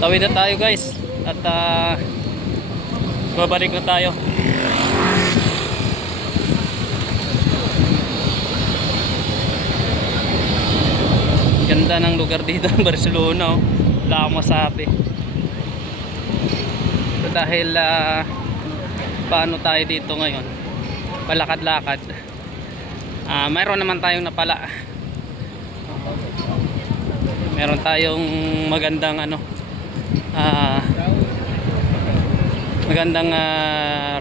Tawid na tayo guys. At babalik na tayo. Ganda ng lugar dito ng Barcelona, oh. Wala akong masabi. So, dahil paano tayo dito ngayon, palakad-lakad, mayroon naman tayong napala. Meron tayong magandang magandang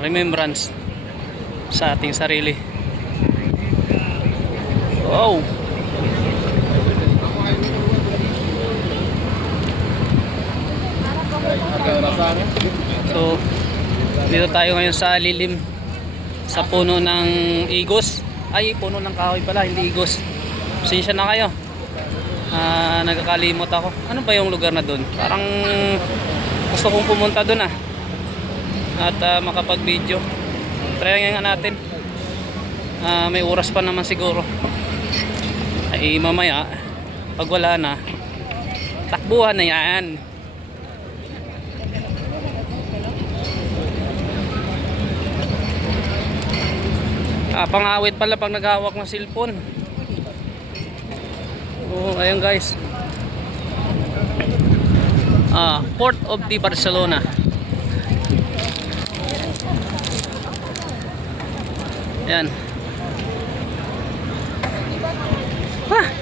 remembrance sa ating sarili. Wow. So, dito tayo ngayon sa lilim sa puno ng igos. Ay, puno ng kahoy pala, hindi igos. Pasensya na kayo. Nagkakalimot ako. Ano ba yung lugar na doon? Parang gusto kong pumunta doon at makapag-video. Try nga natin. May oras pa naman siguro. Ay mamaya, pag wala na, takbuhan na yan. Pangawit pala pag naghawak ng cellphone. Oh, ayun guys. Port of the Barcelona. Yan.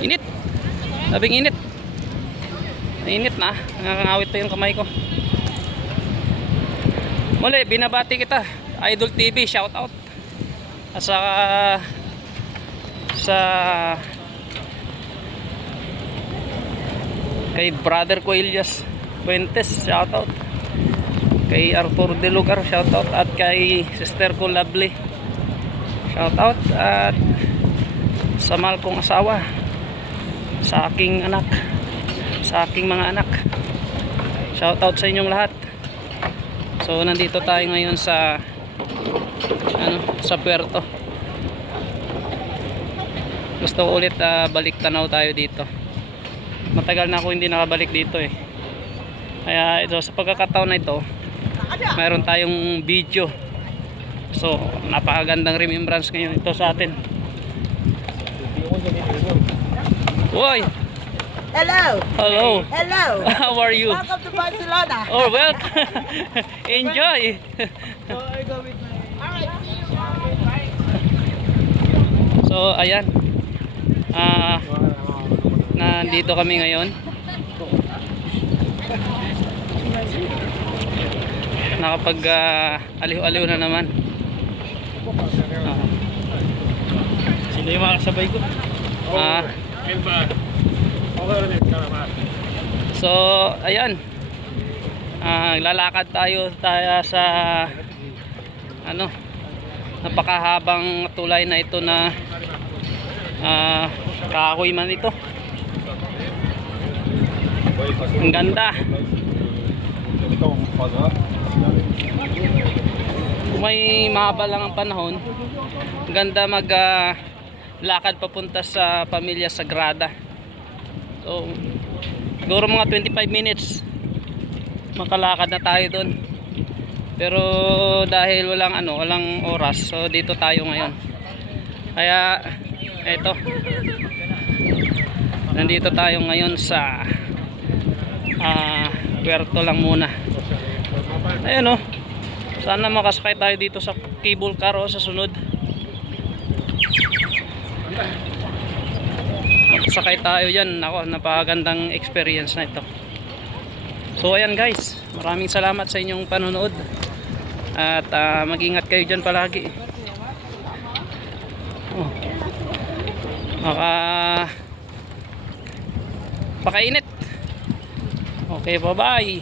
Init. Labing init. Init na. Nakakangawit pa yung kamay ko. Muli, binabati kita. Idol TV, shout out. At saka sa kay brother ko Elias Fuentes, shout out. Kay Arthur De Lugar, shout out. At kay sister ko Lovely, shout out. At sa mahal kong asawa, sa aking anak, sa aking mga anak, shout out sa inyong lahat. So nandito tayo ngayon sa sa puerto. Gusto ko ulit balik tanaw tayo dito. Matagal na ako hindi nakabalik dito eh. Kaya ito, sa pagkakataon na ito, mayroon tayong video. So napakagandang remembrance ngayon ito sa atin. Woy! Hello! Hello! Hello! How are you? Welcome to Barcelona! Oh, welcome! Enjoy! Alright, see you. So ayan, nandito kami ngayon. Nakapag aliw-aliw na naman. Sino yung mga kasabay ko? So ayan, lalakad tayo sa napakahabang tulay na ito na kahoy man ito. Ang ganda. Kung may mahaba lang ang panahon, ang ganda mag lakad papunta sa Pamilya Sagrada. So siguro mga 25 minutes makalakad na tayo doon. Pero dahil walang oras, so dito tayo ngayon. Kaya eto, nandito tayo ngayon sa puerto lang muna. Ayun oh. Sana makasakay tayo dito sa cable car sa sunod. Makasakay tayo yan. Ako, napakagandang experience na ito. So ayan guys, maraming salamat sa inyong panonood. At mag-ingat kayo dyan palagi. Pakainit. Okay, bye bye.